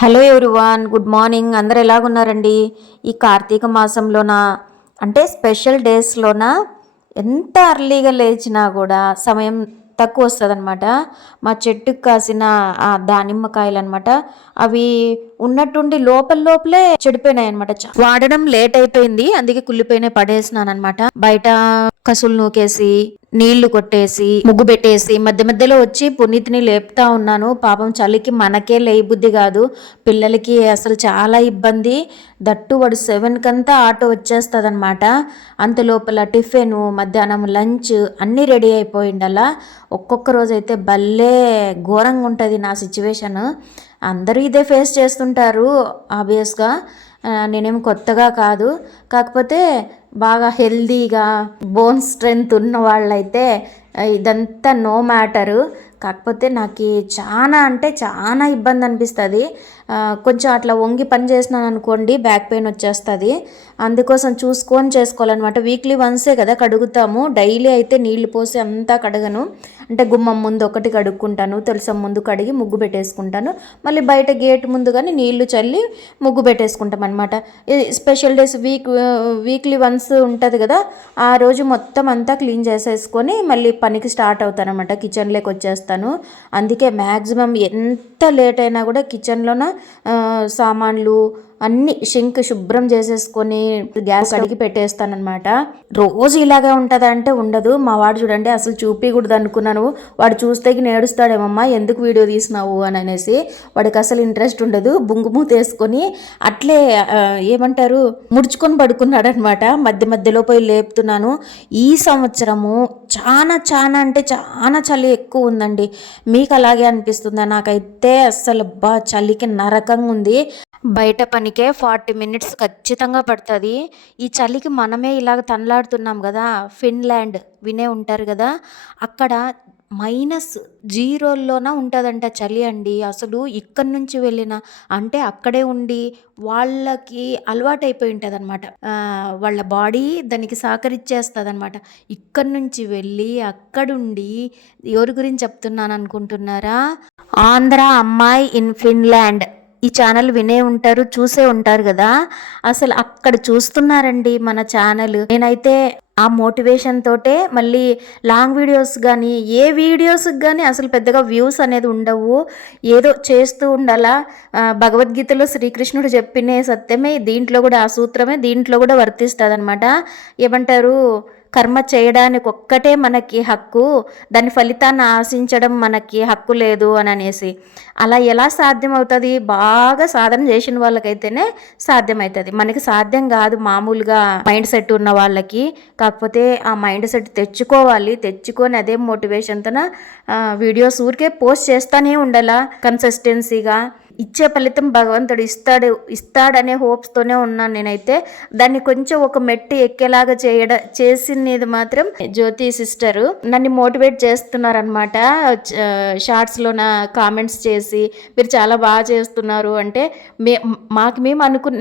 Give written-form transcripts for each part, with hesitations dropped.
Hello everyone, good morning. అందరు ఎలాగున్నారండి? ఈ కార్తీక మాసంలోన అంటే స్పెషల్ డేస్లోన ఎంత అర్లీగా లేచినా కూడా సమయం తక్కువ వస్తుందన్నమాట. మా చెట్టుకు కాసిన దానిమ్మకాయలు అనమాట, అవి ఉన్నట్టుండి లోపల లోపలే చెడిపోయినాయి అనమాట. వాడడం లేట్ అయిపోయింది, అందుకే కుళ్ళిపోయినాయి, పడేసినాను అనమాట. బయట కసులు నూకేసి నీళ్లు కొట్టేసి ముగ్గు పెట్టేసి మధ్య మధ్యలో వచ్చి పునీతిని లేపుతా ఉన్నాను. పాపం చలికి మనకే లేయబుద్ధి కాదు, పిల్లలకి అసలు చాలా ఇబ్బంది. దట్టు వాడు 7 కంతా ఆటో వచ్చేస్తుంది అనమాట. అంత లోపల టిఫిన్, మధ్యాహ్నం లంచ్ అన్నీ రెడీ అయిపోయిండలా. ఒక్కొక్క రోజు అయితే భలే ఘోరంగా ఉంటుంది నా సిచ్యువేషన్. అందరూ ఇదే ఫేస్ చేస్తుంటారు ఆబ్వియస్గా, నేనేం కొత్తగా కాదు. కాకపోతే బాగా హెల్దీగా బోన్ స్ట్రెంగ్త్ ఉన్న వాళ్ళైతే ఇదంతా నో మ్యాటరు. కాకపోతే నాకు చాలా అంటే చాలా ఇబ్బంది అనిపిస్తుంది. కొంచెం అట్లా వంగి పని చేసినాను అనుకోండి, బ్యాక్ పెయిన్ వచ్చేస్తుంది. అందుకోసం చూసుకొని చేసుకోవాలన్నమాట. వీక్లీ వన్సే కదా కడుగుతాము, డైలీ అయితే నీళ్లు పోసి అంతా కడగను. అంటే గుమ్మం ముందు ఒకటి కడుక్కుంటాను, తులసం ముందు కడిగి ముగ్గు పెట్టేసుకుంటాను, మళ్ళీ బయట గేట్ ముందు కానీ నీళ్లు చల్లి ముగ్గు పెట్టేసుకుంటాం అనమాట. స్పెషల్ డేస్ వీక్లీ వన్స్ ఉంటుంది కదా, ఆ రోజు మొత్తం అంతా క్లీన్ చేసేసుకొని మళ్ళీ పనికి స్టార్ట్ అవుతాను అనమాట. కిచెన్లోకి వచ్చేస్తాను. అందుకే మ్యాక్సిమం ఎంత లేట్ అయినా కూడా కిచెన్లోన సామాన్లు అన్ని షింక్ శుభ్రం చేసేసుకొని గ్యాస్ కడిగి పెట్టేస్తానమాట. రోజు ఇలాగే ఉంటుందా అంటే ఉండదు. మా వాడు చూడండి, అసలు చూపించకూడదు అనుకున్నాను, వాడు చూస్తే నేడుస్తాడేమమ్మా ఎందుకు వీడియో తీసినావు అని అనేసి. వాడికి అసలు ఇంట్రెస్ట్ ఉండదు. బుంగుమూత వేసుకొని అట్లే ఏమంటారు ముడుచుకొని పడుకున్నాడు అనమాట. మధ్య మధ్యలో పోయి లేపుతున్నాను. ఈ సంవత్సరము చాలా చాలా అంటే చాలా చలి ఎక్కువ ఉందండి. మీకు అలాగే అనిపిస్తుందా? నాకైతే అస్సలు చలికి నరకంగా ఉంది. బయట పనికే 40 మినిట్స్ ఖచ్చితంగా పడుతుంది. ఈ చలికి మనమే ఇలాగ తనలాడుతున్నాం కదా. ఫిన్లాండ్ వినే ఉంటారు కదా, అక్కడ -0లోన ఉంటుందంట చలి అండి. అసలు ఇక్కడి నుంచి వెళ్ళిన అంటే అక్కడే ఉండి వాళ్ళకి అలవాటైపోయి ఉంటుంది అనమాట. వాళ్ళ బాడీ దానికి సహకరించేస్తుంది అనమాట. ఇక్కడి నుంచి వెళ్ళి అక్కడుండి, ఎవరి గురించి చెప్తున్నాను అనుకుంటున్నారా? ఆంధ్ర అమ్మాయి ఇన్ ఫిన్లాండ్. ఈ ఛానల్ వినే ఉంటారు, చూసే ఉంటారు కదా. అసలు అక్కడ చూస్తున్నారండి మన ఛానల్. నేనైతే ఆ మోటివేషన్ తోటే మళ్ళీ లాంగ్ వీడియోస్ కానీ ఏ వీడియోస్కి కానీ అసలు పెద్దగా వ్యూస్ అనేది ఉండవు, ఏదో చేస్తూ ఉండాలా. భగవద్గీతలో శ్రీకృష్ణుడు చెప్పిన సత్యమే దీంట్లో కూడా, ఆ సూత్రమే దీంట్లో కూడా వర్తిస్తుంది అనమాట. ఏమంటారు, కర్మ చేయడానికి ఒక్కటే మనకి హక్కు, దాని ఫలితాన్ని ఆశించడం మనకి హక్కు లేదు అని అనేసి. అలా ఎలా సాధ్యం అవుతుంది? బాగా సాధన చేసిన వాళ్ళకైతేనే సాధ్యమవుతుంది, మనకి సాధ్యం కాదు మామూలుగా మైండ్ సెట్ ఉన్న వాళ్ళకి. కాకపోతే ఆ మైండ్ సెట్ తెచ్చుకొని అదే మోటివేషన్తో వీడియోస్ ఊరికే పోస్ట్ చేస్తూనే ఉండాలా కన్సిస్టెన్సీగా. ఇచ్చే ఫలితం భగవంతుడు ఇస్తాడనే హోప్స్తోనే ఉన్నాను నేనైతే. దాన్ని కొంచెం ఒక మెట్టు ఎక్కేలాగా చేసినది మాత్రం జ్యోతి సిస్టరు నన్ను మోటివేట్ చేస్తున్నారనమాట. షార్ట్స్లోన కామెంట్స్ చేసి మీరు చాలా బాగా చేస్తున్నారు అంటే, మేము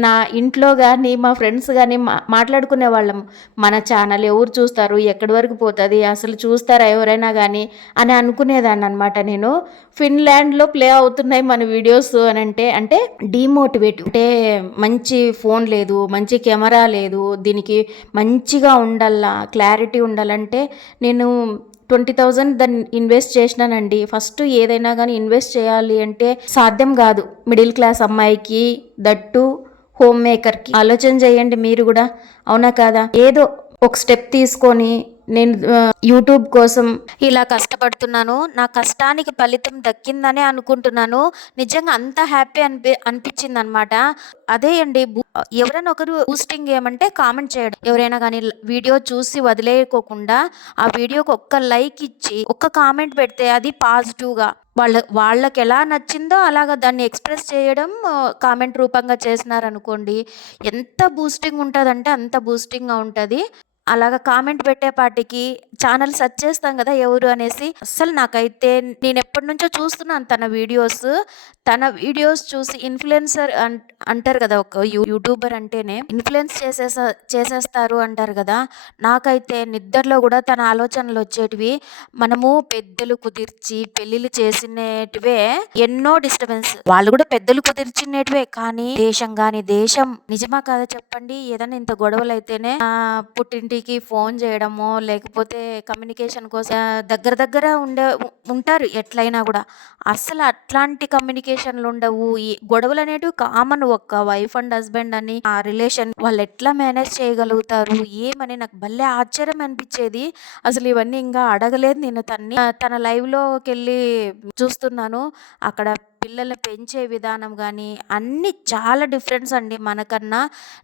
నా ఇంట్లో కానీ మా ఫ్రెండ్స్ కానీ మాట్లాడుకునే వాళ్ళం, మన ఛానల్ ఎవరు చూస్తారు, ఎక్కడి వరకు పోతుంది, అసలు చూస్తారా ఎవరైనా కానీ అని అనుకునేదాన్ని అనమాట. నేను ఫిన్లాండ్లో ప్లే అవుతున్నాయి మన వీడియోస్ అని అంటే డిమోటివేట్. అంటే మంచి ఫోన్ లేదు, మంచి కెమెరా లేదు, దీనికి మంచిగా ఉండాలా, క్లారిటీ ఉండాలంటే నేను 20,000 దాన్ని ఇన్వెస్ట్ చేసినానండి. ఫస్ట్ ఏదైనా కానీ ఇన్వెస్ట్ చేయాలి అంటే సాధ్యం కాదు మిడిల్ క్లాస్ అమ్మాయికి, దట్టు హోమ్ మేకర్కి. ఆలోచన చేయండి మీరు కూడా, అవునా కాదా? ఏదో ఒక స్టెప్ తీసుకొని నేను యూట్యూబ్ కోసం ఇలా కష్టపడుతున్నాను, నా కష్టానికి ఫలితం దక్కిందనే అనుకుంటున్నాను. నిజంగా అంత హ్యాపీ అనిపించింది అనమాట. అదే అండి, ఎవరైనా ఒకరు బూస్టింగ్ ఏమంటే కామెంట్ చేయడం. ఎవరైనా కానీ వీడియో చూసి వదిలేయకోకుండా ఆ వీడియోకి ఒక్క లైక్ ఇచ్చి ఒక్క కామెంట్ పెడితే అది పాజిటివ్గా వాళ్ళకి ఎలా నచ్చిందో అలాగా దాన్ని ఎక్స్ప్రెస్ చేయడం కామెంట్ రూపంగా చేసినారనుకోండి, ఎంత బూస్టింగ్ ఉంటుందంటే అంత బూస్టింగ్గా ఉంటుంది. అలాగా కామెంట్ పెట్టేపాటికి ఛానల్ సెర్చ్ చేస్తాం కదా ఎవరు అనేసి. అస్సలు నాకైతే నేనెప్పటినుంచో చూస్తున్నాను తన వీడియోస్ చూసి ఇన్‌ఫ్లుయెన్సర్ అంటారు కదా! ఒక యూట్యూబర్ అంటేనే ఇన్‌ఫ్లుయెన్స్ చేసేస్తారు అంటారు కదా! నాకైతే నిద్దర్లో గూడా తన ఆలోచనలొచ్చేటివి. మనము పెద్దలు కుదిర్చి పెళ్ళిళ్ళు చేసినేటివే ఎన్నో డిస్టర్బెన్స్. వాళ్ళు గూడా పెద్దలు కుదిర్చినేటివే. కానీ దేశం నిజమా కాదా చెప్పండి? ఏదైనా ఇంత గొడవలైతేనే పుట్టింటికి ఫోన్ చేయడమో, లేకపోతే కమ్యూనికేషన్ కోసం దగ్గర ఉంటారు ఎట్లైనా గూడా. అస్సలు అట్లాంటి కమ్యూనికేషన్‌లుండవు. ఈ గొడవలనేటివి కామన్. ఒక వైఫ్ అండ్ హస్బెండ్ అని ఆ రిలేషన్ వాళ్ళెట్లా మేనేజ్ చేయగలుగుతారు? ఏమని నాకు భలే ఆశ్చర్యం అనిపిచ్చేది. అసలు ఇవన్నీ ఇంగా అడగలేదు నేను తన్ని. తన లైవ్‌లోకెళ్ళి చూస్తున్నాను. అక్కడ పిల్లల్ని పెంచే విధానం గానీ, అన్నీ చాలా డిఫరెన్స్ అండి మనకన్నా.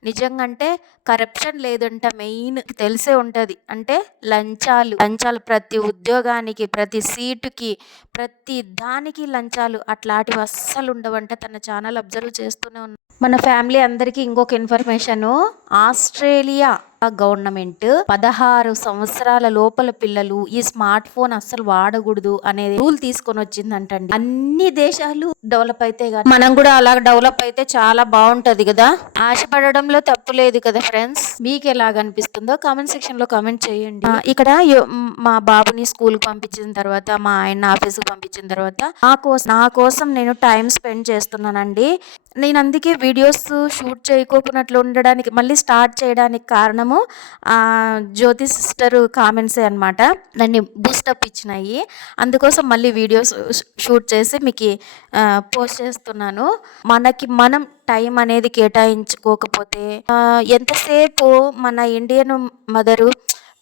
నిజంగంటే కరప్షన్ లేదంట మెయిన్. తెలిసే ఉంటది. అంటే లంచాలు ప్రతి ఉద్యోగానికి, ప్రతి సీటుకి, ప్రతి దానికి లంచాలు. అట్లాంటివి అస్సలుండవంట. తన ఛానల్ అబ్జర్వ్ చేస్తూనే ఉన్నా. మన ఫ్యామిలీ అందరికీ ఇంకొక ఇన్ఫర్మేషను. ఆస్ట్రేలియా గవర్నమెంట్ 16 సంవత్సరాల లోపల పిల్లలు ఈ స్మార్ట్ ఫోన్ అస్సలు వాడకూడదు అనే రూల్ తీసుకొని వచ్చిందంటండి. అన్ని దేశాలు డెవలప్ అయితే గాని మనం కూడా అలా డెవలప్ అయితే చాలా బాగుంటది కదా. ఆశపడడంలో తప్పు లేదు కదా ఫ్రెండ్స్. మీకు ఎలాగనిపిస్తుందో కామెంట్ సెక్షన్ లో కామెంట్ చేయండి. ఇక్కడ మా బాబుని స్కూల్ కి పంపించిన తర్వాత, మా ఆయన ఆఫీస్ కి పంపించిన తర్వాత నా కోసం నేను టైం స్పెండ్ చేస్తున్నానండి. నేను అందుకే వీడియోస్ షూట్ చేయకోకున్నట్లు ఉండడానికి మళ్ళీ స్టార్ట్ చేయడానికి కారణము జ్యోతి సిస్టర్ కామెంట్సే అనమాట. నన్ను బూస్టప్ ఇచ్చినాయి. అందుకోసం మళ్ళీ వీడియోస్ షూట్ చేసి మీకు పోస్ట్ చేస్తున్నాను. మనం టైం అనేది కేటాయించుకోకపోతే ఎంతసేపు మన ఇండియన్ మదరు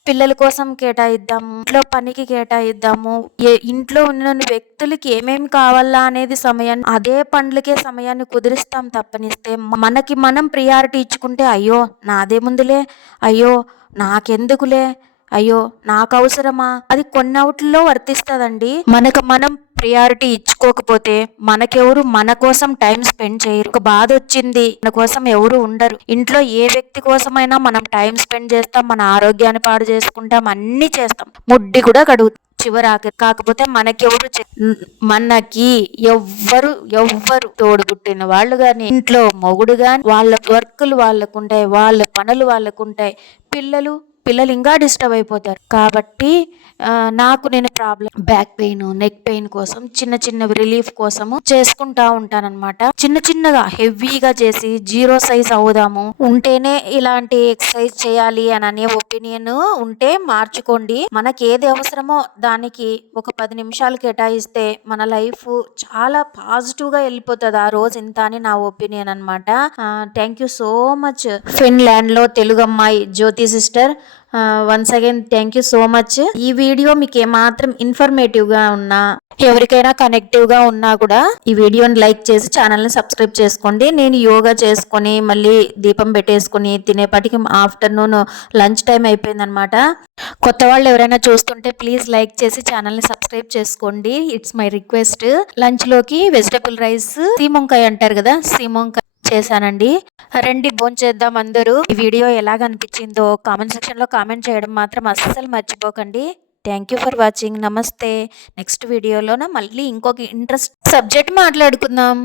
పిల్లల కోసం కేటాయిద్దాము, ఇంట్లో పనికి కేటాయిద్దాము, ఇంట్లో ఉన్న వ్యక్తులకి ఏమేమి కావాలా అనేది అదే పనులకే సమయాన్ని కుదిరిస్తాం తప్పనిస్తే మనకి మనం ప్రియారిటీ ఇచ్చుకుంటే అయ్యో నాదేముందులే, అయ్యో నాకెందుకులే, అయ్యో నాకు అవసరమా, అది కొన్నౌట్లో వర్తిస్తుందండి. మనకు మనం ప్రియారిటీ ఇచ్చుకోకపోతే మనకెవరు మన కోసం టైం స్పెండ్ చేయరు. ఒక బాధ వచ్చింది, మన కోసం ఎవరు ఉండరు. ఇంట్లో ఏ వ్యక్తి కోసమైనా మనం టైం స్పెండ్ చేస్తాం, మన ఆరోగ్యాన్ని పాడు చేసుకుంటాం, అన్ని చేస్తాం, ముడ్డి కూడా కడుగుతాం చివరాకి. కాకపోతే మనకి ఎవ్వరు తోడుబుట్టిన వాళ్ళు గాని, ఇంట్లో మొగుడు గాని, వాళ్ళ వర్కులు వాళ్ళకుంటాయి, వాళ్ళ పనులు వాళ్ళకుంటాయి. పిల్లలు ఇంకా డిస్టర్బ్ అయిపోతారు. కాబట్టి నాకు నేను బ్యాక్ పెయిన్, నెక్ పెయిన్ కోసం చిన్న రిలీఫ్ కోసము చేసుకుంటా ఉంటానన్నమాట. చిన్నగా హెవీగా చేసి 0 సైజ్ అవుదాము ఉంటేనే ఇలాంటి ఎక్సర్సైజ్ చేయాలి అనే ఒపీనియన్ ఉంటే మార్చుకోండి. మనకి ఏది అవసరమో దానికి ఒక 10 నిమిషాలు కేటాయిస్తే మన లైఫ్ చాలా పాజిటివ్ గా వెళ్ళిపోతుంది. ఆ రోజు ఇంత అని నా ఒపీనియన్ అనమాట. Thank you so much Finland లో తెలుగు అమ్మాయి Jyothi sister. Once again thank you so much. ఈ వీడియో మీకు ఏమాత్రం ఇన్ఫర్మేటివ్ గా ఉన్నా, ఎవరికైనా కనెక్టివ్ గా ఉన్నా కూడా ఈ వీడియోని లైక్ చేసి ఛానల్ ని సబ్స్క్రైబ్ చేసుకోండి. నేను యోగా చేసుకొని మళ్ళీ దీపం పెట్టేసుకుని తినేపాటికి ఆఫ్టర్నూన్ లంచ్ టైం అయిపోయింది అనమాట. కొత్త వాళ్ళు ఎవరైనా చూస్తుంటే ప్లీజ్ లైక్ చేసి ఛానల్ ని సబ్స్క్రైబ్ చేసుకోండి. It's my request. లంచ్ లోకి వెజిటబుల్ రైస్, సీమొంకాయ అంటారు కదా, సీమొంకాయ చేశానండి. రండి భోంచేద్దాం అందరూ. ఈ వీడియో ఎలాగ అనిపించిందో కామెంట్ సెక్షన్ లో కామెంట్ చేయడం మాత్రం అస్సలు మర్చిపోకండి. Thank you for watching. నమస్తే. నెక్స్ట్ వీడియోలోన మళ్ళీ ఇంకొక ఇంట్రెస్ట్ సబ్జెక్ట్ మాట్లాడుకుందాం.